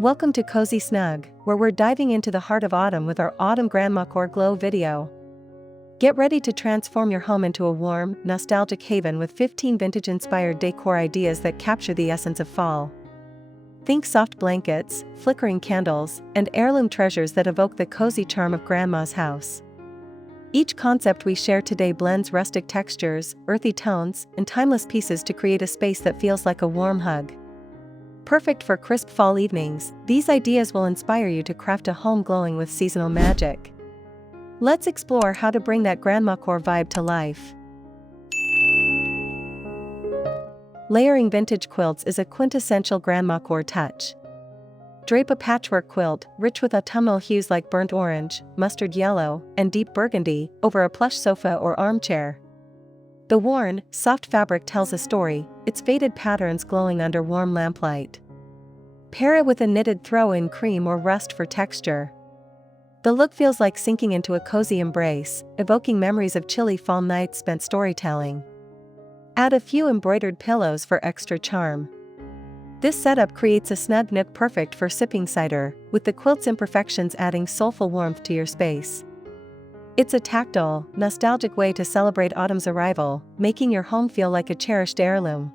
Welcome to Cozy Snug, where we're diving into the heart of autumn with our Autumn Grandmacore Glow video. Get ready to transform your home into a warm, nostalgic haven with 15 vintage-inspired decor ideas that capture the essence of fall. Think soft blankets, flickering candles, and heirloom treasures that evoke the cozy charm of Grandma's house. Each concept we share today blends rustic textures, earthy tones, and timeless pieces to create a space that feels like a warm hug. Perfect for crisp fall evenings, these ideas will inspire you to craft a home glowing with seasonal magic. Let's explore how to bring that Grandmacore vibe to life. Layering vintage quilts is a quintessential Grandmacore touch. Drape a patchwork quilt, rich with autumnal hues like burnt orange, mustard yellow, and deep burgundy, over a plush sofa or armchair. The worn, soft fabric tells a story, its faded patterns glowing under warm lamplight. Pair it with a knitted throw in cream or rust for texture. The look feels like sinking into a cozy embrace, evoking memories of chilly fall nights spent storytelling. Add a few embroidered pillows for extra charm. This setup creates a snug nook perfect for sipping cider, with the quilt's imperfections adding soulful warmth to your space. It's a tactile, nostalgic way to celebrate autumn's arrival, making your home feel like a cherished heirloom.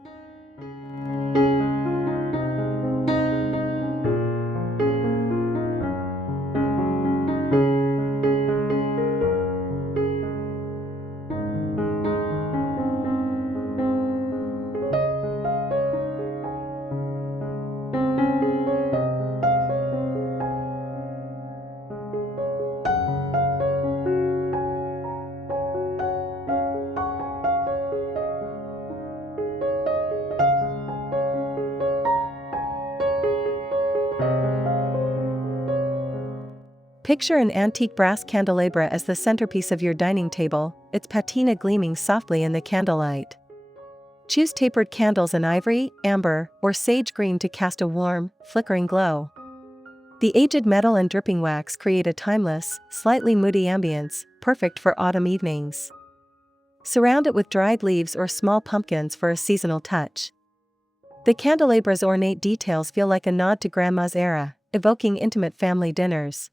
Picture an antique brass candelabra as the centerpiece of your dining table, its patina gleaming softly in the candlelight. Choose tapered candles in ivory, amber, or sage green to cast a warm, flickering glow. The aged metal and dripping wax create a timeless, slightly moody ambience, perfect for autumn evenings. Surround it with dried leaves or small pumpkins for a seasonal touch. The candelabra's ornate details feel like a nod to Grandma's era, evoking intimate family dinners.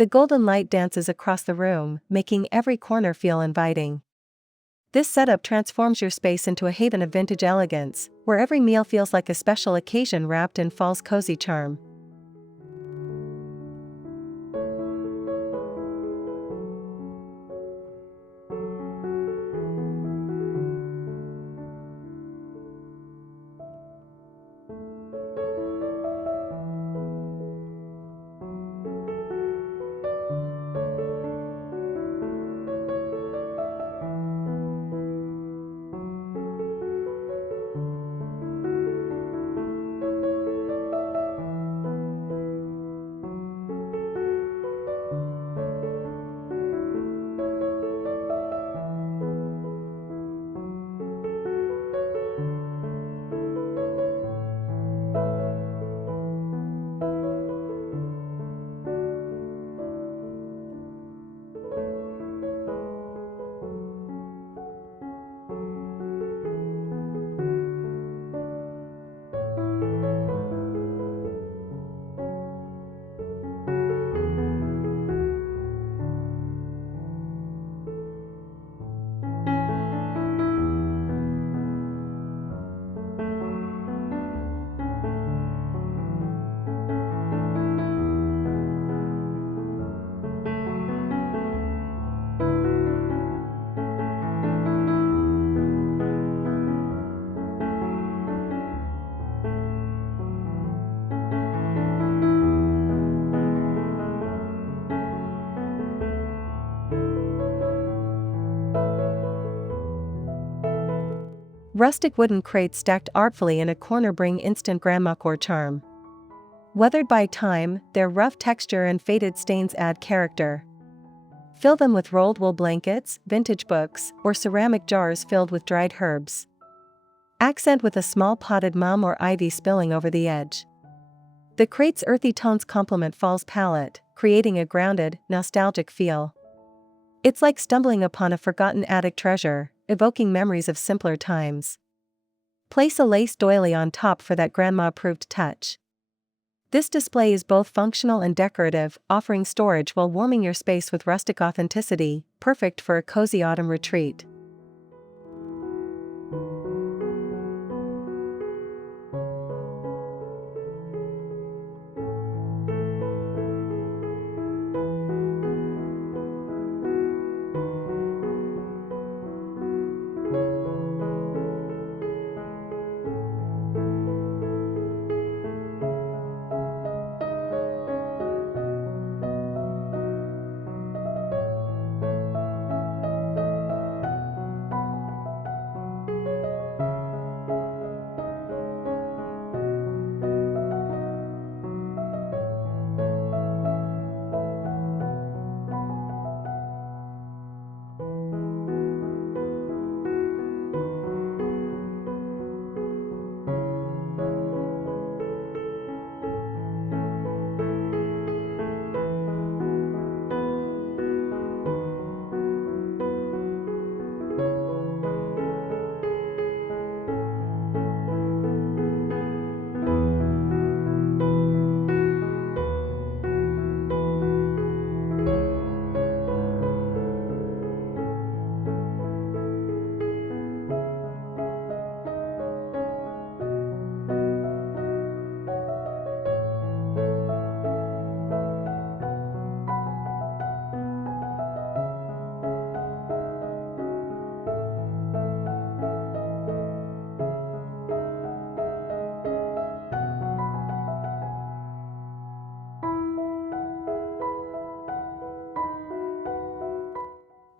The golden light dances across the room, making every corner feel inviting. This setup transforms your space into a haven of vintage elegance, where every meal feels like a special occasion wrapped in fall's cozy charm. Rustic wooden crates stacked artfully in a corner bring instant Grandmacore charm. Weathered by time, their rough texture and faded stains add character. Fill them with rolled wool blankets, vintage books, or ceramic jars filled with dried herbs. Accent with a small potted mum or ivy spilling over the edge. The crate's earthy tones complement fall's palette, creating a grounded, nostalgic feel. It's like stumbling upon a forgotten attic treasure, evoking memories of simpler times. Place a lace doily on top for that grandma-approved touch. This display is both functional and decorative, offering storage while warming your space with rustic authenticity, perfect for a cozy autumn retreat.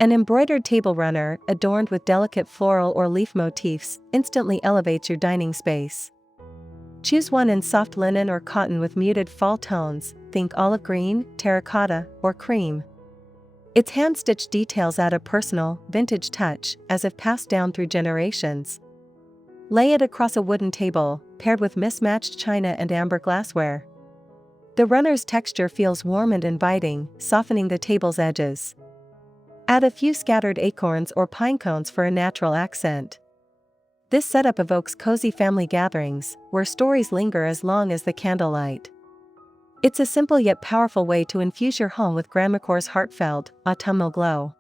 An embroidered table runner, adorned with delicate floral or leaf motifs, instantly elevates your dining space. Choose one in soft linen or cotton with muted fall tones, think olive green, terracotta, or cream. Its hand-stitched details add a personal, vintage touch, as if passed down through generations. Lay it across a wooden table, paired with mismatched china and amber glassware. The runner's texture feels warm and inviting, softening the table's edges. Add a few scattered acorns or pinecones for a natural accent. This setup evokes cozy family gatherings, where stories linger as long as the candlelight. It's a simple yet powerful way to infuse your home with Grandmacore's heartfelt, autumnal glow.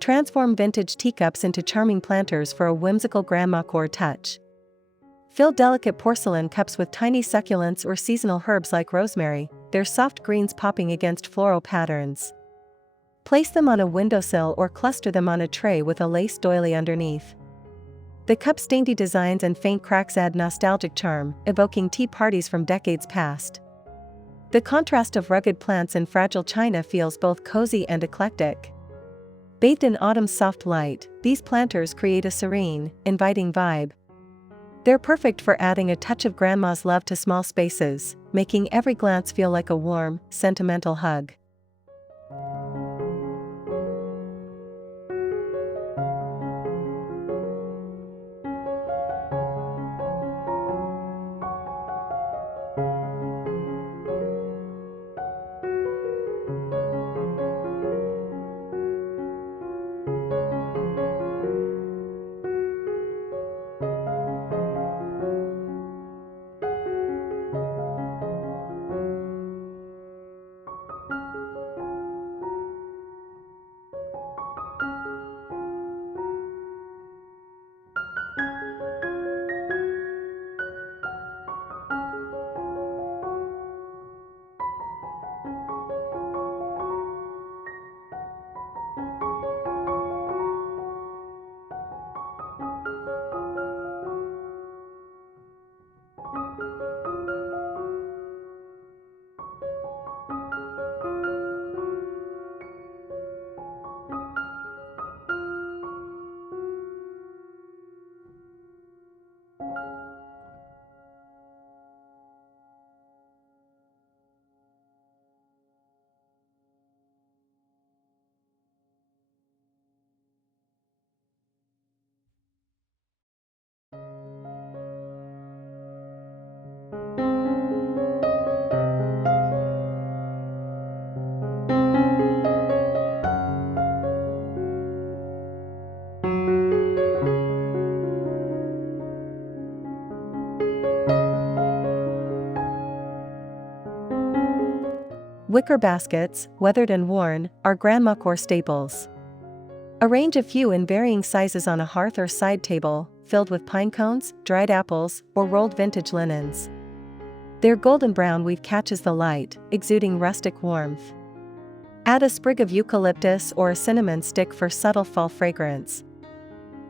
Transform vintage teacups into charming planters for a whimsical grandmacore touch. Fill delicate porcelain cups with tiny succulents or seasonal herbs like rosemary, their soft greens popping against floral patterns. Place them on a windowsill or cluster them on a tray with a lace doily underneath. The cup's dainty designs and faint cracks add nostalgic charm, evoking tea parties from decades past. The contrast of rugged plants and fragile china feels both cozy and eclectic. Bathed in autumn's soft light, these planters create a serene, inviting vibe. They're perfect for adding a touch of grandma's love to small spaces, making every glance feel like a warm, sentimental hug. Wicker baskets, weathered and worn, are Grandmacore staples. Arrange a few in varying sizes on a hearth or side table, filled with pinecones, dried apples, or rolled vintage linens. Their golden brown weave catches the light, exuding rustic warmth. Add a sprig of eucalyptus or a cinnamon stick for subtle fall fragrance.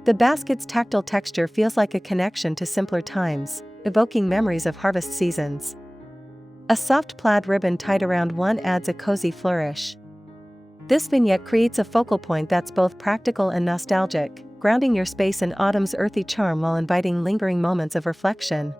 The basket's tactile texture feels like a connection to simpler times, evoking memories of harvest seasons. A soft plaid ribbon tied around one adds a cozy flourish. This vignette creates a focal point that's both practical and nostalgic, grounding your space in autumn's earthy charm while inviting lingering moments of reflection.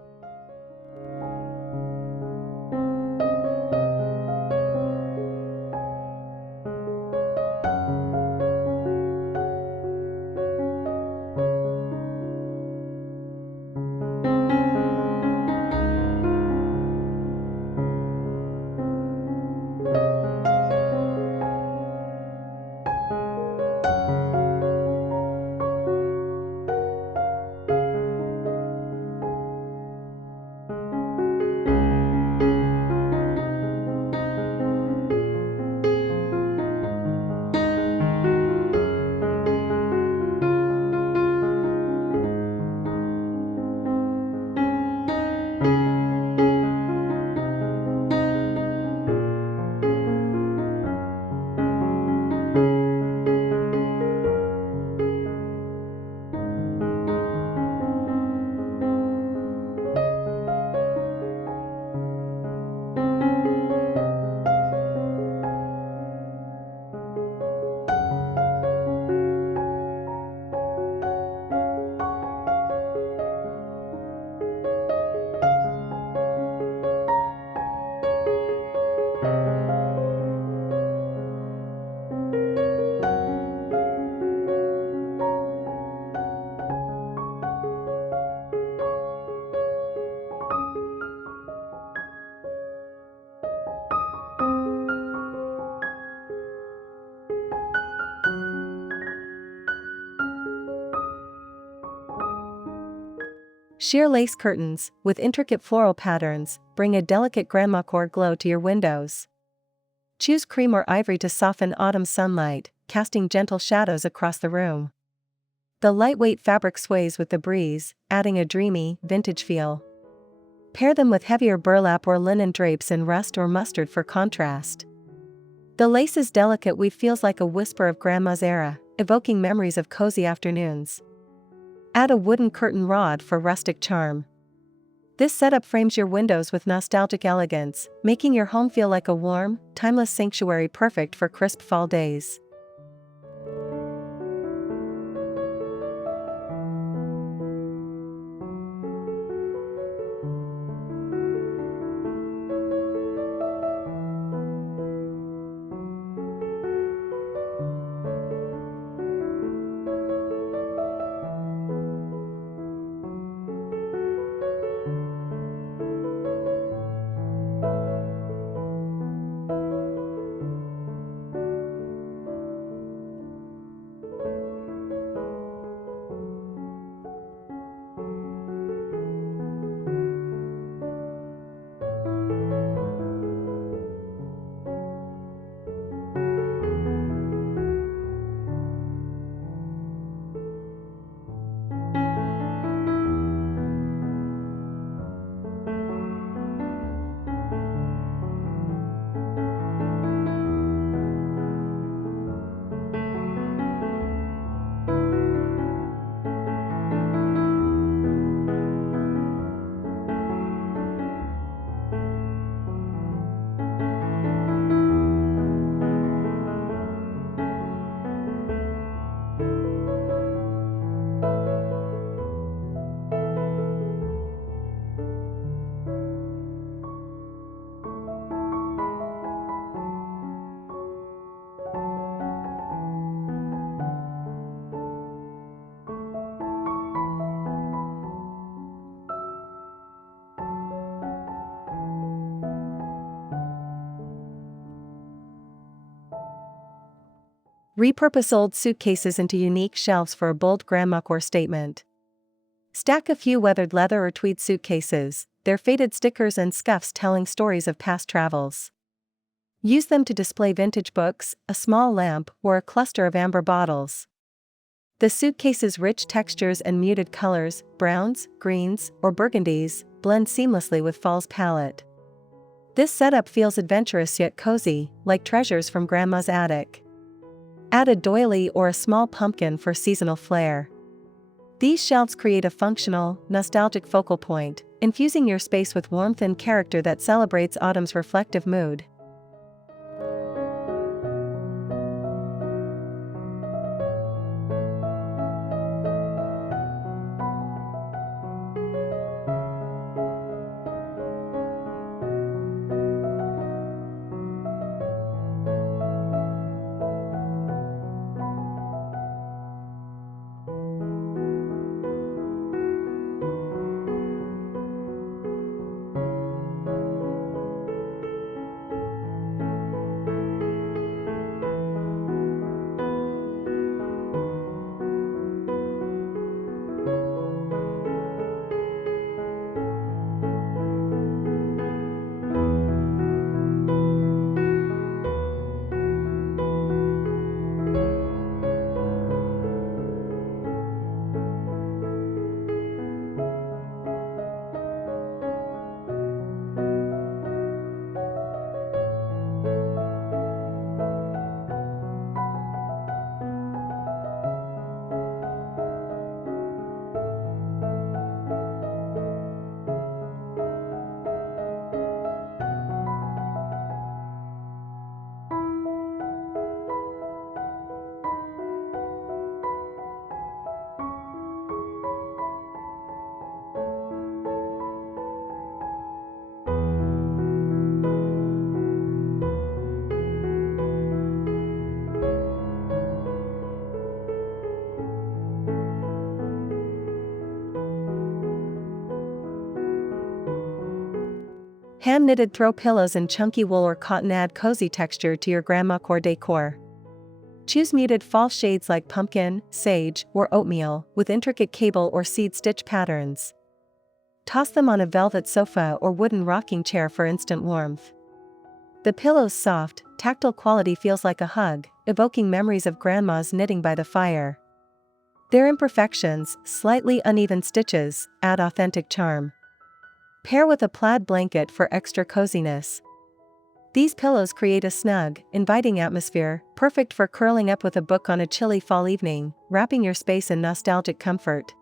Sheer lace curtains, with intricate floral patterns, bring a delicate Grandmacore glow to your windows. Choose cream or ivory to soften autumn sunlight, casting gentle shadows across the room. The lightweight fabric sways with the breeze, adding a dreamy, vintage feel. Pair them with heavier burlap or linen drapes in rust or mustard for contrast. The lace's delicate weave feels like a whisper of Grandma's era, evoking memories of cozy afternoons. Add a wooden curtain rod for rustic charm. This setup frames your windows with nostalgic elegance, making your home feel like a warm, timeless sanctuary perfect for crisp fall days. Repurpose old suitcases into unique shelves for a bold Grandmacore statement. Stack a few weathered leather or tweed suitcases, their faded stickers and scuffs telling stories of past travels. Use them to display vintage books, a small lamp, or a cluster of amber bottles. The suitcase's rich textures and muted colors, browns, greens, or burgundies, blend seamlessly with fall's palette. This setup feels adventurous yet cozy, like treasures from Grandma's attic. Add a doily or a small pumpkin for seasonal flair. These shelves create a functional, nostalgic focal point, infusing your space with warmth and character that celebrates autumn's reflective mood. Hand-knitted throw pillows in chunky wool or cotton add cozy texture to your grandmacore decor. Choose muted fall shades like pumpkin, sage, or oatmeal, with intricate cable or seed stitch patterns. Toss them on a velvet sofa or wooden rocking chair for instant warmth. The pillow's soft, tactile quality feels like a hug, evoking memories of Grandma's knitting by the fire. Their imperfections, slightly uneven stitches, add authentic charm. Pair with a plaid blanket for extra coziness. These pillows create a snug, inviting atmosphere, perfect for curling up with a book on a chilly fall evening, wrapping your space in nostalgic comfort.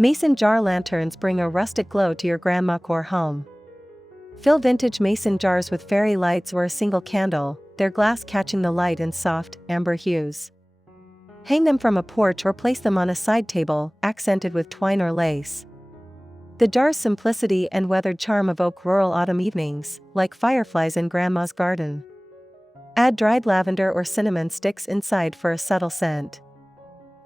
Mason jar lanterns bring a rustic glow to your grandmacore home. Fill vintage mason jars with fairy lights or a single candle, their glass catching the light in soft, amber hues. Hang them from a porch or place them on a side table, accented with twine or lace. The jar's simplicity and weathered charm evoke rural autumn evenings, like fireflies in Grandma's garden. Add dried lavender or cinnamon sticks inside for a subtle scent.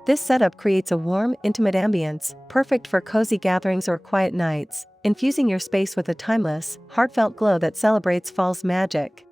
This setup creates a warm, intimate ambience, perfect for cozy gatherings or quiet nights, infusing your space with a timeless, heartfelt glow that celebrates fall's magic.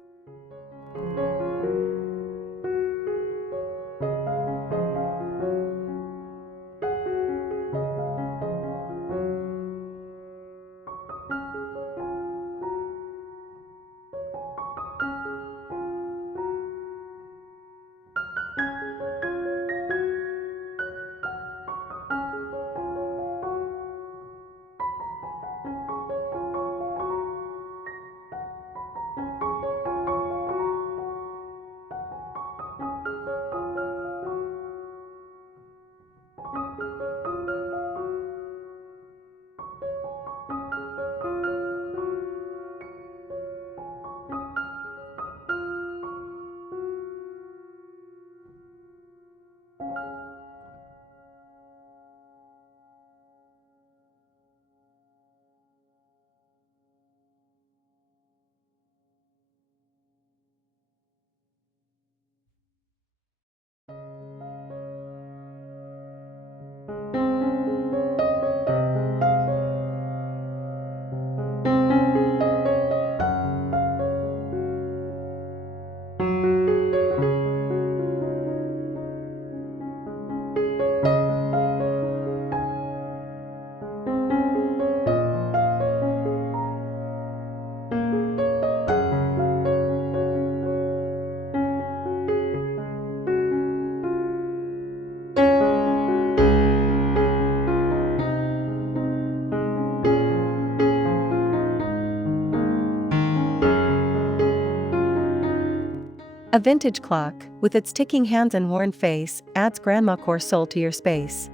A vintage clock, with its ticking hands and worn face, adds grandmacore soul to your space.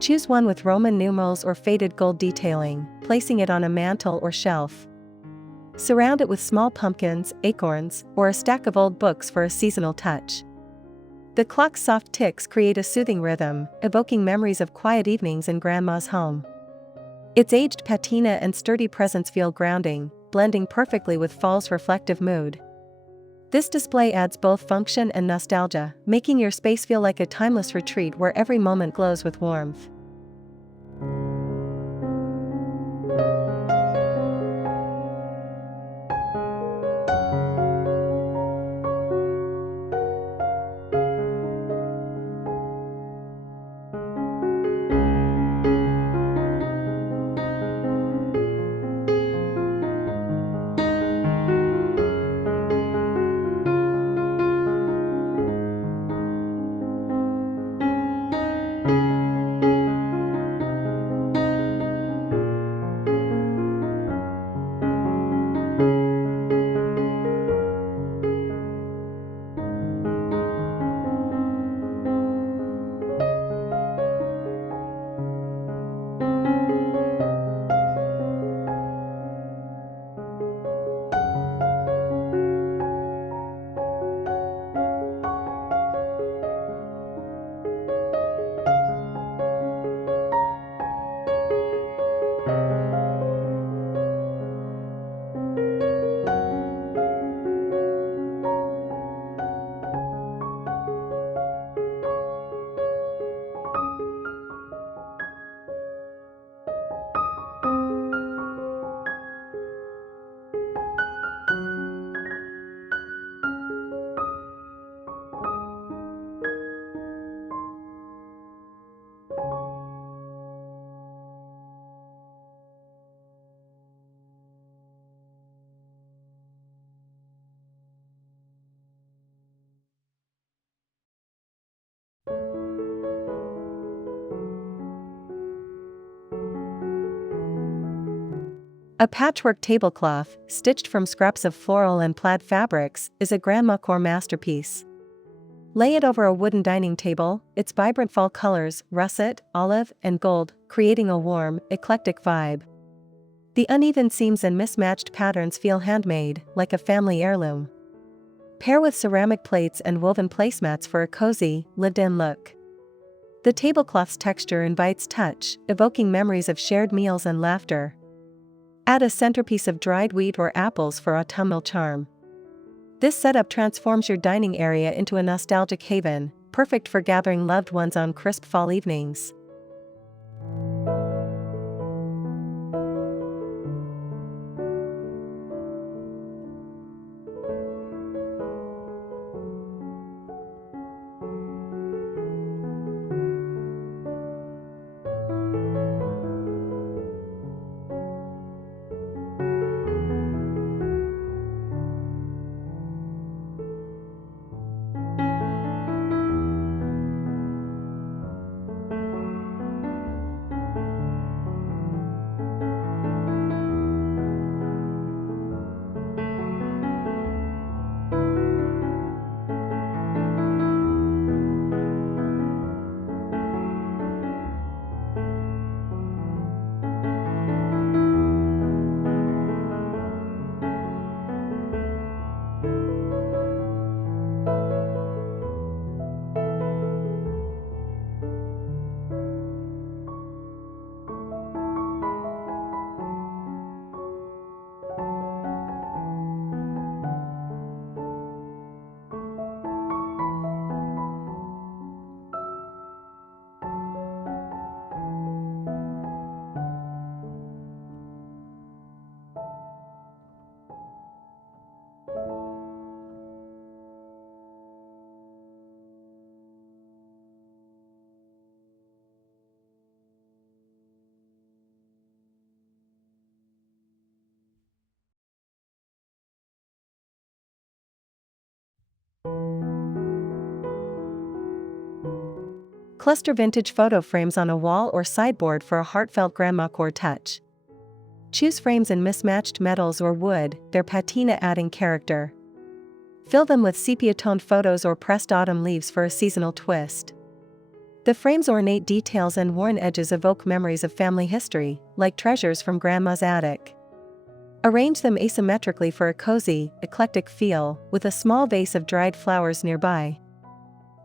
Choose one with Roman numerals or faded gold detailing, placing it on a mantle or shelf. Surround it with small pumpkins, acorns, or a stack of old books for a seasonal touch. The clock's soft ticks create a soothing rhythm, evoking memories of quiet evenings in Grandma's home. Its aged patina and sturdy presence feel grounding, blending perfectly with fall's reflective mood. This display adds both function and nostalgia, making your space feel like a timeless retreat where every moment glows with warmth. A patchwork tablecloth, stitched from scraps of floral and plaid fabrics, is a grandmacore masterpiece. Lay it over a wooden dining table, its vibrant fall colors, russet, olive, and gold, creating a warm, eclectic vibe. The uneven seams and mismatched patterns feel handmade, like a family heirloom. Pair with ceramic plates and woven placemats for a cozy, lived-in look. The tablecloth's texture invites touch, evoking memories of shared meals and laughter. Add a centerpiece of dried wheat or apples for autumnal charm. This setup transforms your dining area into a nostalgic haven, perfect for gathering loved ones on crisp fall evenings. Cluster vintage photo frames on a wall or sideboard for a heartfelt grandmacore touch. Choose frames in mismatched metals or wood, their patina adding character. Fill them with sepia-toned photos or pressed autumn leaves for a seasonal twist. The frame's ornate details and worn edges evoke memories of family history, like treasures from Grandma's attic. Arrange them asymmetrically for a cozy, eclectic feel, with a small vase of dried flowers nearby.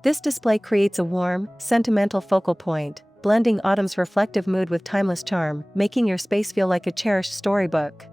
This display creates a warm, sentimental focal point, blending autumn's reflective mood with timeless charm, making your space feel like a cherished storybook.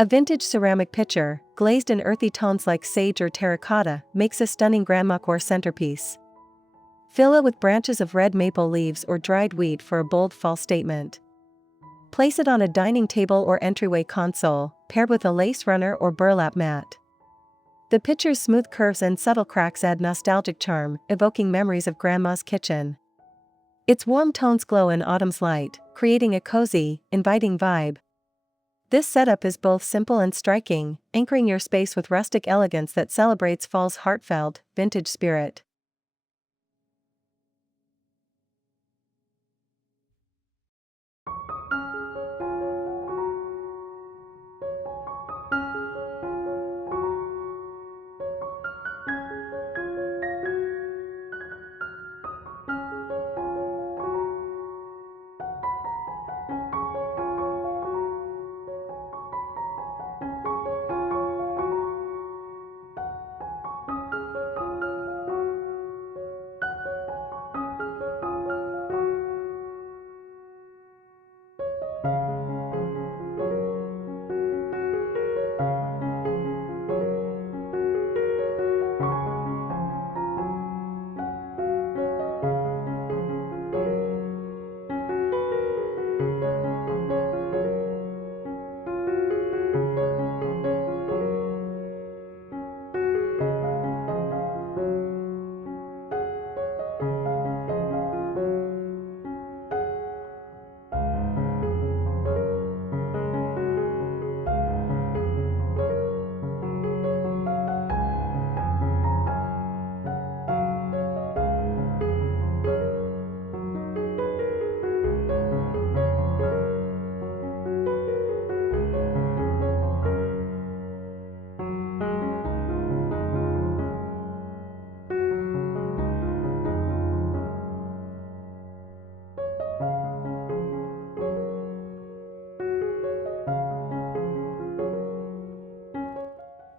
A vintage ceramic pitcher, glazed in earthy tones like sage or terracotta, makes a stunning grandmacore centerpiece. Fill it with branches of red maple leaves or dried wheat for a bold fall statement. Place it on a dining table or entryway console, paired with a lace runner or burlap mat. The pitcher's smooth curves and subtle cracks add nostalgic charm, evoking memories of Grandma's kitchen. Its warm tones glow in autumn's light, creating a cozy, inviting vibe. This setup is both simple and striking, anchoring your space with rustic elegance that celebrates fall's heartfelt, vintage spirit.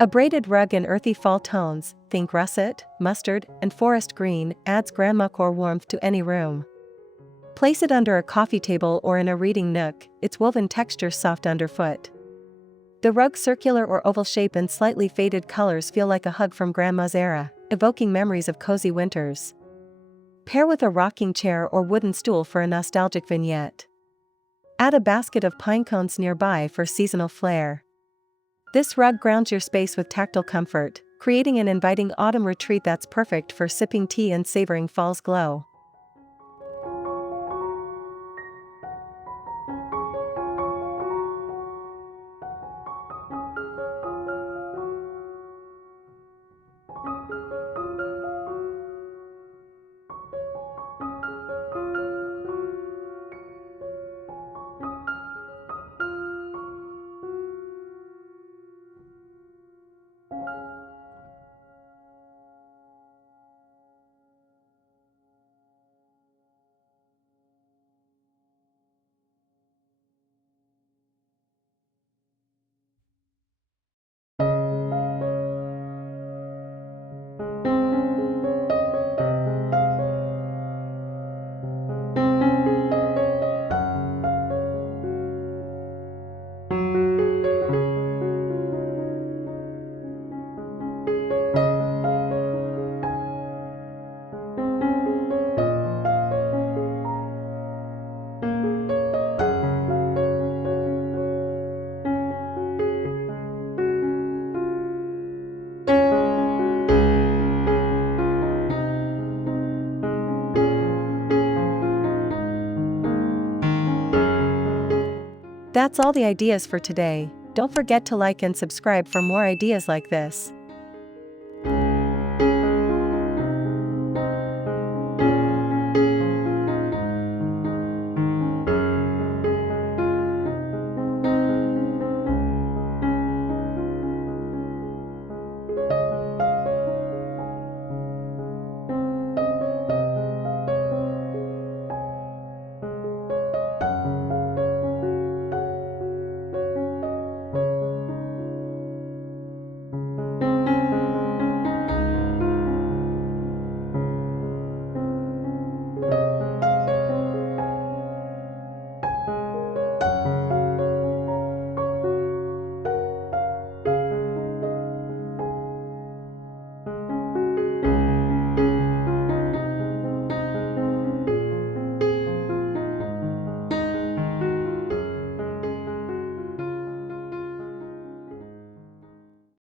A braided rug in earthy fall tones, think russet, mustard, and forest green, adds grandmacore warmth to any room. Place it under a coffee table or in a reading nook, its woven texture soft underfoot. The rug's circular or oval shape and slightly faded colors feel like a hug from Grandma's era, evoking memories of cozy winters. Pair with a rocking chair or wooden stool for a nostalgic vignette. Add a basket of pinecones nearby for seasonal flair. This rug grounds your space with tactile comfort, creating an inviting autumn retreat that's perfect for sipping tea and savoring fall's glow. That's all the ideas for today. Don't forget to like and subscribe for more ideas like this.